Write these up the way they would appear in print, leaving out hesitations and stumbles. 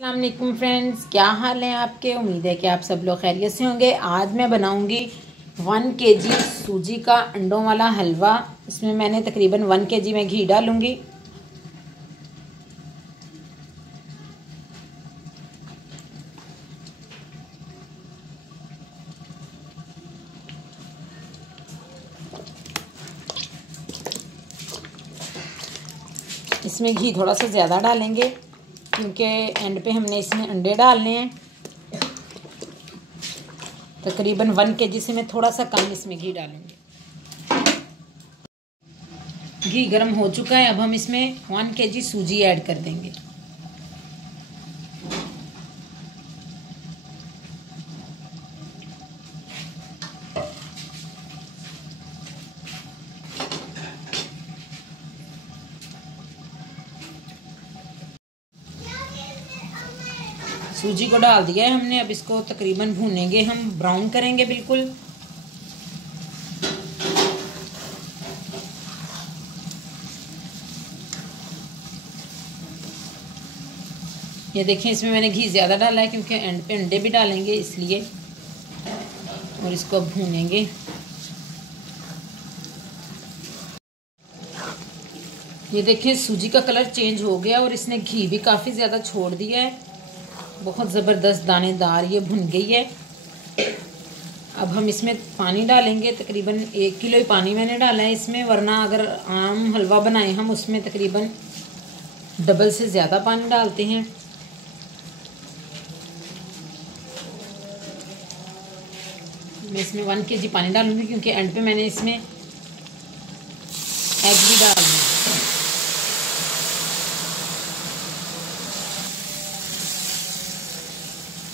अस्सलाम वालेकुम फ्रेंड्स, क्या हाल है आपके। उम्मीद है कि आप सब लोग खैरियत से होंगे। आज मैं बनाऊंगी 1 केजी सूजी का अंडों वाला हलवा। इसमें मैंने तकरीबन 1 केजी में घी डालूंगी। इसमें घी थोड़ा सा ज़्यादा डालेंगे क्योंकि एंड पे हमने इसमें अंडे डालने हैं। तकरीबन 1 केजी से मैं थोड़ा सा कम इसमें घी डालूंगी। घी गर्म हो चुका है। अब हम इसमें 1 केजी सूजी ऐड कर देंगे। सूजी को डाल दिया है हमने। अब इसको तकरीबन भूनेंगे, हम ब्राउन करेंगे बिल्कुल। ये देखें, इसमें मैंने घी ज़्यादा डाला है क्योंकि एंड पे अंडे भी डालेंगे इसलिए। और इसको अब भूनेंगे। ये देखें, सूजी का कलर चेंज हो गया और इसने घी भी काफ़ी ज़्यादा छोड़ दिया है। बहुत ज़बरदस्त दानेदार ये भुन गई है। अब हम इसमें पानी डालेंगे। तकरीबन 1 किलो ही पानी मैंने डाला है इसमें, वरना अगर आम हलवा बनाएं हम उसमें तकरीबन डबल से ज़्यादा पानी डालते हैं। मैं इसमें 1 केजी पानी डालूंगी क्योंकि एंड पे मैंने इसमें एग भी डालना है।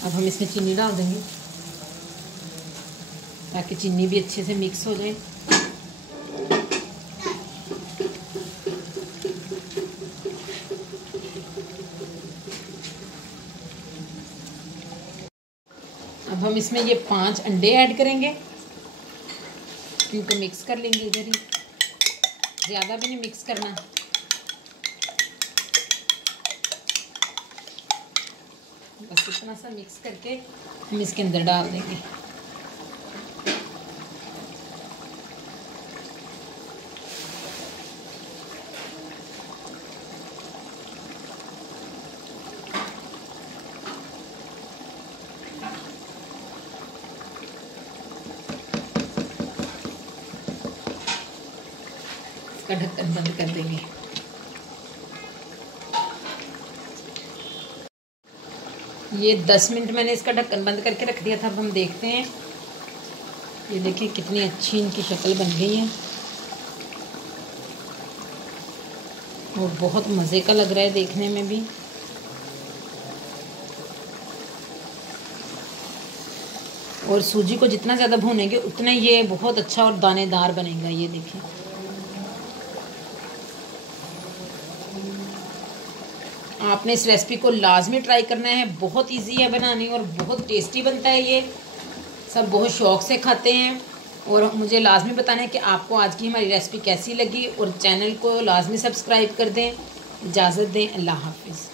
अब हम इसमें चीनी डाल देंगे ताकि चीनी भी अच्छे से मिक्स हो जाए। अब हम इसमें ये 5 अंडे ऐड करेंगे। इनको मिक्स कर लेंगे इधर ही, ज़्यादा भी नहीं मिक्स करना। बस इतना सा मिक्स करके हम इसके अंदर डाल देंगे। इसका ढक्कन बंद कर देंगे। ये 10 मिनट मैंने इसका ढक्कन बंद करके रख दिया था। अब हम देखते हैं। ये देखिए कितनी अच्छी इनकी शक्ल बन गई है और बहुत मज़े का लग रहा है देखने में भी। और सूजी को जितना ज़्यादा भूनेंगे उतना ये बहुत अच्छा और दानेदार बनेगा। ये देखिए, आपने इस रेसिपी को लाजमी ट्राई करना है। बहुत इजी है बनानी और बहुत टेस्टी बनता है। ये सब बहुत शौक़ से खाते हैं। और मुझे लाजमी बताना है कि आपको आज की हमारी रेसिपी कैसी लगी और चैनल को लाजमी सब्सक्राइब कर दें। इजाज़त दें, अल्लाह हाफिज़।